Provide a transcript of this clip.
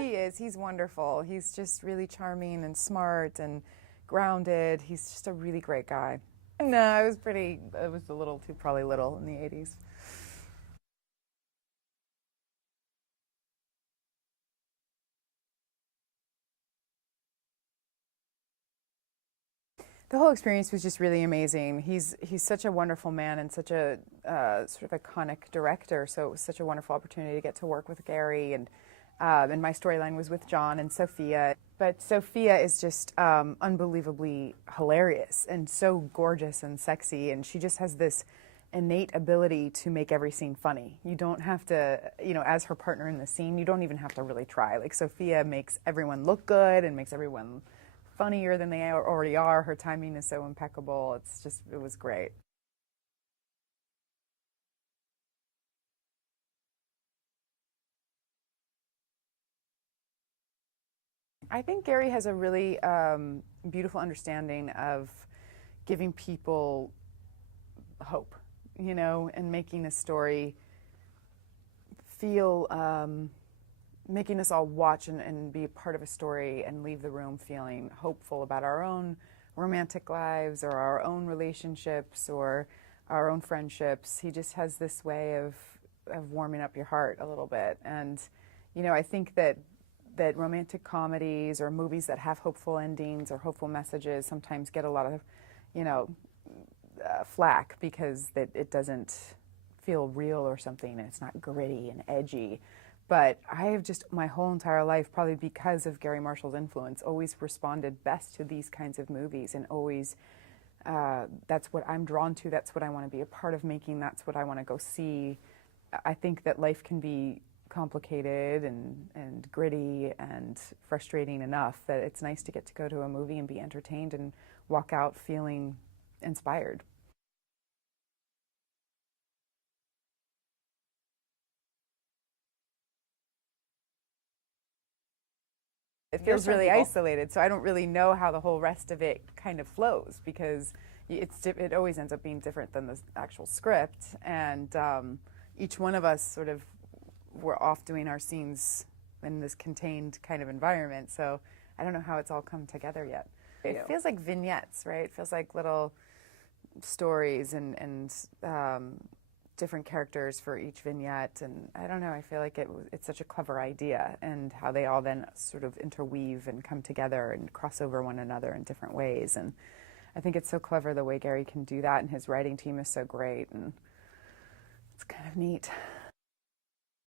He is. He's wonderful. He's just really charming and smart and grounded. He's just a really great guy. No, I was a little too, probably little in the 80s. The whole experience was just really amazing. He's such a wonderful man and such a sort of iconic director. So it was such a wonderful opportunity to get to work with Gary, and my storyline was with John and Sophia. But Sophia is just unbelievably hilarious and so gorgeous and sexy, and she just has this innate ability to make every scene funny. You don't have to, as her partner in the scene, you don't even have to really try. Like Sophia makes everyone look good and makes everyone funnier than they already are. Her timing is so impeccable. It was great. I think Gary has a really beautiful understanding of giving people hope, and making a story feel, making us all watch and be a part of a story and leave the room feeling hopeful about our own romantic lives or our own relationships or our own friendships. He just has this way of warming up your heart a little bit. And, I think that romantic comedies or movies that have hopeful endings or hopeful messages sometimes get a lot of, you know, flack because it doesn't feel real or something, and it's not gritty and edgy. But I have just my whole entire life, probably because of Gary Marshall's influence, always responded best to these kinds of movies, and always that's what I'm drawn to. That's what I want to be a part of making. That's what I want to go see. I think that life can be complicated and gritty and frustrating enough that it's nice to get to go to a movie and be entertained and walk out feeling inspired. It feels really isolated, so I don't really know how the whole rest of it kind of flows because it always ends up being different than the actual script, and each one of us sort of were off doing our scenes in this contained kind of environment. So I don't know how it's all come together yet. It feels like vignettes, right? It feels like little stories and different characters for each vignette. And I don't know, I feel like it's such a clever idea, and how they all then sort of interweave and come together and cross over one another in different ways. And I think it's so clever the way Gary can do that, and his writing team is so great, and it's kind of neat.